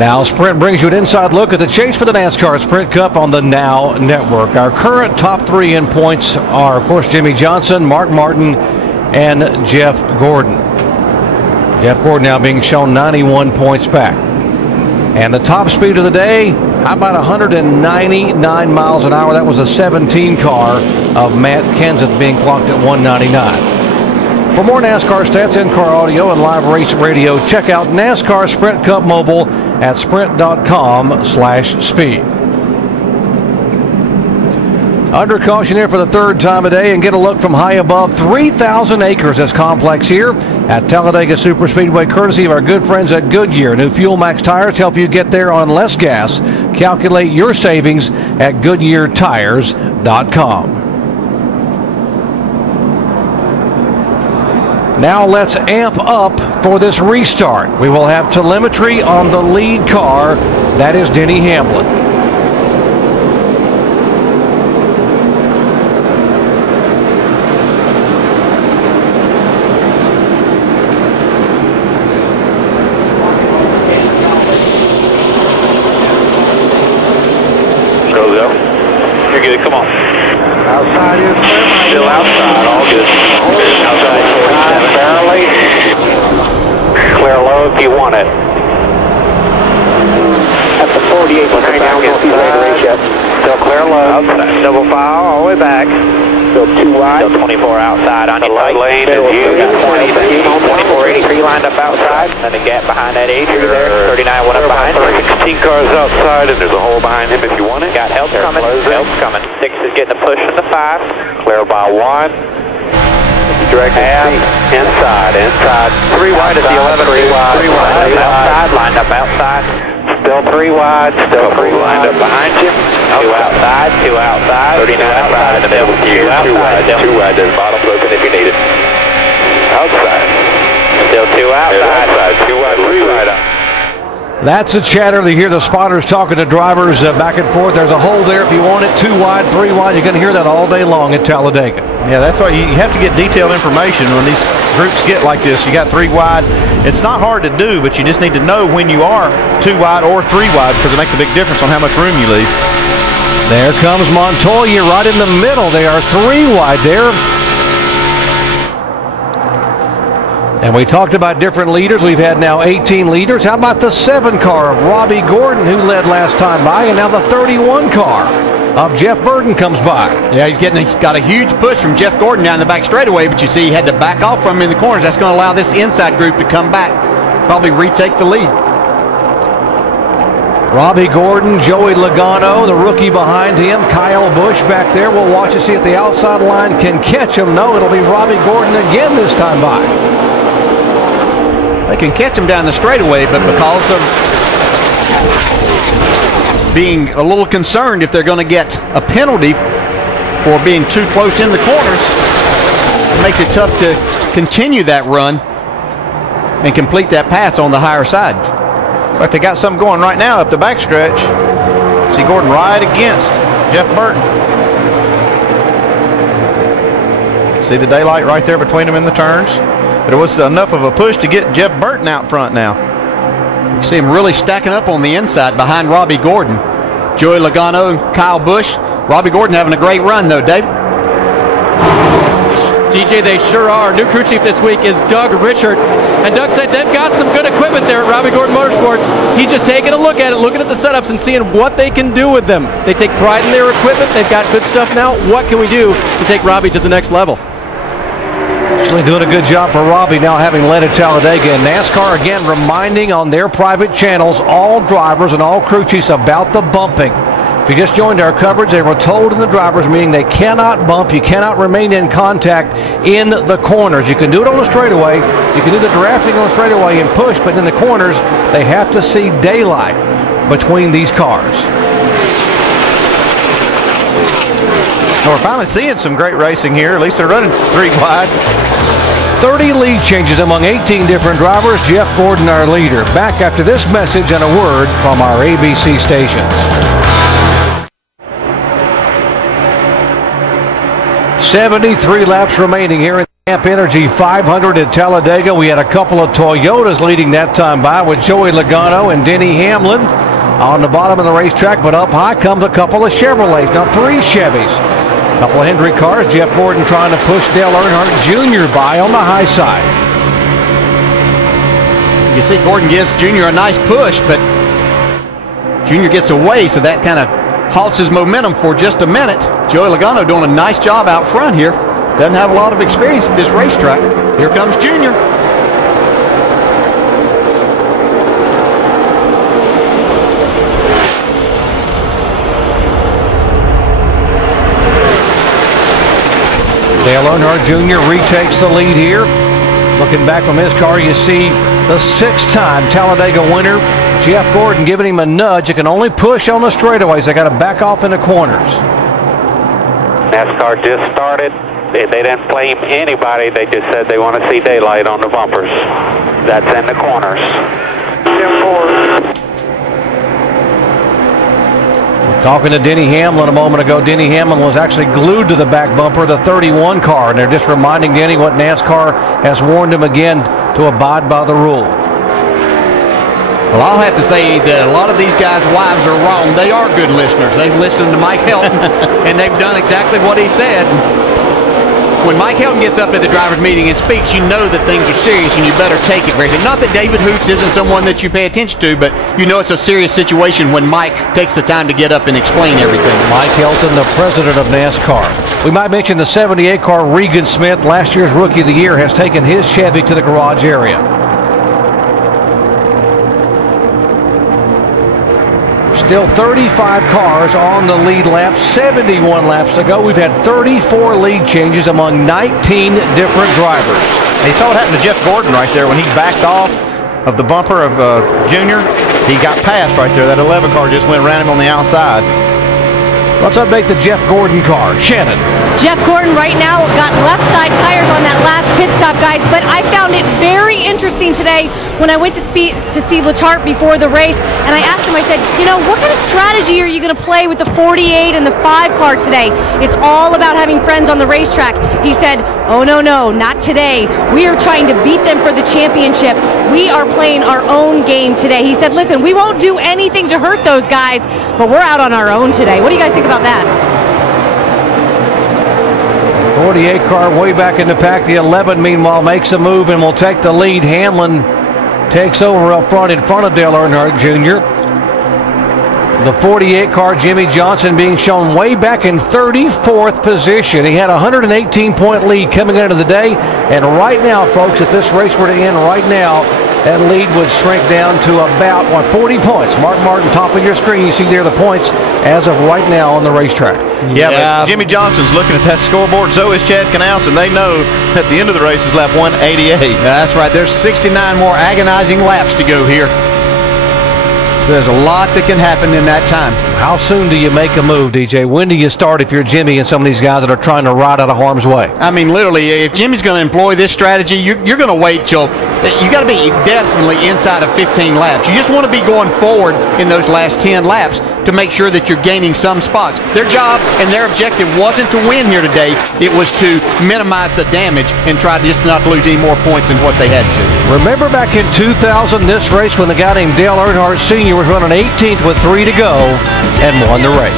Now Sprint brings you an inside look at the chase for the NASCAR Sprint Cup on the Now Network. Our current top three in points are, of course, Jimmy Johnson, Mark Martin, and Jeff Gordon. Jeff Gordon now being shown 91 points back. And the top speed of the day, how about 199 miles an hour? That was a 17 car of Matt Kenseth being clocked at 199. For more NASCAR stats, in-car audio, and live race radio, check out NASCAR Sprint Cup Mobile at sprint.com/speed. Under caution here for the third time a day, and get a look from high above 3,000 acres as complex here at Talladega Superspeedway, courtesy of our good friends at Goodyear. New Fuel Max tires help you get there on less gas. Calculate your savings at GoodyearTires.com. Now let's amp up for this restart. We will have telemetry on the lead car. That is Denny Hamlin. Go. You're good. Come on. Outside is clear. Still outside. All good. Outside. Barely. Clear low if you want it. At the 48, but I don't know if he's ready to race yet. Still clear low. Outside. Double file all the way back. Still too wide. Still 24 outside on your tight lane. You got 20, 2483 lined up outside. And the gap behind that 80 there. 39 went up behind. 16 cars outside, and there's a hole behind him if you want it. Got help coming. Help's coming. 6 is getting a push in the 5. Clear by 1. Direct inside. 3 wide at the 11. 3 wide. Outside, lined up outside. Still 3 wide. Still 3 lined up behind you. 2 outside. 2 outside. 39 outside in the middle. 2 outside. 2 wide. The bottom's open if you need it. Outside. Still 2 outside. 2 wide. 3 wide up. That's a chatter. You hear the spotters talking to drivers back and forth. There's a hole there if you want it. 2 wide, 3 wide. You're going to hear that all day long at Talladega. Yeah, that's why you have to get detailed information when these groups get like this. You got 3 wide. It's not hard to do, but you just need to know when you are 2 wide or 3 wide, because it makes a big difference on how much room you leave. There comes Montoya right in the middle. They are 3 wide there. And we talked about different leaders. We've had now 18 leaders. How about the 7 car of Robbie Gordon, who led last time by, and now the 31 car of Jeff Burton comes by. Yeah, he's got a huge push from Jeff Gordon down the back straightaway, but you see he had to back off from him in the corners. That's going to allow this inside group to come back, probably retake the lead. Robbie Gordon, Joey Logano, the rookie behind him, Kyle Busch back there. We'll watch and see if the outside line can catch him. No, it'll be Robbie Gordon again this time by. They can catch him down the straightaway, but because of being a little concerned if they're going to get a penalty for being too close in the corners, it makes it tough to continue that run and complete that pass on the higher side. Looks like they got something going right now up the backstretch. See Gordon right against Jeff Burton. See the daylight right there between them in the turns. But it was enough of a push to get Jeff Burton out front now. You see him really stacking up on the inside behind Robbie Gordon. Joey Logano and Kyle Busch. Robbie Gordon having a great run though, Dave. DJ, they sure are. New crew chief this week is Doug Richard. And Doug said they've got some good equipment there at Robbie Gordon Motorsports. He's just taking a look at it, looking at the setups and seeing what they can do with them. They take pride in their equipment. They've got good stuff now. What can we do to take Robbie to the next level? Actually doing a good job for Robbie now, having led at Talladega. And NASCAR again reminding on their private channels all drivers and all crew chiefs about the bumping. If you just joined our coverage, they were told in the drivers meeting they cannot bump. You cannot remain in contact in the corners. You can do it on the straightaway. You can do the drafting on the straightaway and push, but in the corners, they have to see daylight between these cars. We're finally seeing some great racing here. At least they're running 3 wide. 30 lead changes among 18 different drivers. Jeff Gordon, our leader. Back after this message and a word from our ABC stations. 73 laps remaining here in Amp Energy 500 at Talladega. We had a couple of Toyotas leading that time by with Joey Logano and Denny Hamlin on the bottom of the racetrack, but up high comes a couple of Chevrolets, now 3 Chevys. A couple of Hendrick cars. Jeff Gordon trying to push Dale Earnhardt Jr. by on the high side. You see Gordon gives Jr. a nice push, but Jr. gets away, so that kind of halts his momentum for just a minute. Joey Logano doing a nice job out front here. Doesn't have a lot of experience at this racetrack. Here comes Jr. Dale Earnhardt Jr. retakes the lead here. Looking back from his car, you see the 6-time Talladega winner, Jeff Gordon, giving him a nudge. You can only push on the straightaways. They got to back off in the corners. NASCAR just started. They didn't blame anybody. They just said they want to see daylight on the bumpers. That's in the corners. Talking to Denny Hamlin a moment ago, Denny Hamlin was actually glued to the back bumper of the 31 car, and they're just reminding Denny what NASCAR has warned him again, to abide by the rule. Well, I'll have to say that a lot of these guys' wives are wrong. They are good listeners. They've listened to Mike Helton, and they've done exactly what he said. When Mike Helton gets up at the driver's meeting and speaks, you know that things are serious and you better take it very seriously. Not that David Hoots isn't someone that you pay attention to, but you know it's a serious situation when Mike takes the time to get up and explain everything. Mike Helton, the president of NASCAR. We might mention the 78 car, Regan Smith, last year's Rookie of the Year, has taken his Chevy to the garage area. Still 35 cars on the lead lap, 71 laps to go. We've had 34 lead changes among 19 different drivers. You saw what happened to Jeff Gordon right there when he backed off of the bumper of Junior. He got past right there. That 11 car just went around him on the outside. Let's update the Jeff Gordon car. Shannon. Jeff Gordon right now got left side tires on that last pit stop, guys, but I found it very interesting today when I went to see Letarte before the race, and I asked him, I said, you know, what kind of strategy are you going to play with the 48 and the 5 car today? It's all about having friends on the racetrack. He said, oh, no, not today. We are trying to beat them for the championship. We are playing our own game today. He said, listen, we won't do anything to hurt those guys, but we're out on our own today. What do you guys think about that? 48 car way back in the pack. The 11, meanwhile, makes a move and will take the lead. Hamlin takes over up front in front of Dale Earnhardt Jr. The 48 car, Jimmy Johnson, being shown way back in 34th position. He had a 118-point lead coming into the day. And right now, folks, if this race were to end right now, that lead would shrink down to about, 40 points. Mark Martin, top of your screen, you see there the points as of right now on the racetrack. Yeah, but Jimmy Johnson's looking at that scoreboard. So is Chad Knaus, and they know at the end of the race is lap 188. That's right. There's 69 more agonizing laps to go here. So there's a lot that can happen in that time. How soon do you make a move, DJ? When do you start if you're Jimmy and some of these guys that are trying to ride out of harm's way? I mean, literally, if Jimmy's going to employ this strategy, you're going to wait till you got to be definitely inside of 15 laps. You just want to be going forward in those last 10 laps to make sure that you're gaining some spots. Their job and their objective wasn't to win here today. It was to minimize the damage and try just not to lose any more points than what they had to. Remember back in 2000, this race, when the guy named Dale Earnhardt Sr. was running 18th with 3 to go and won the race.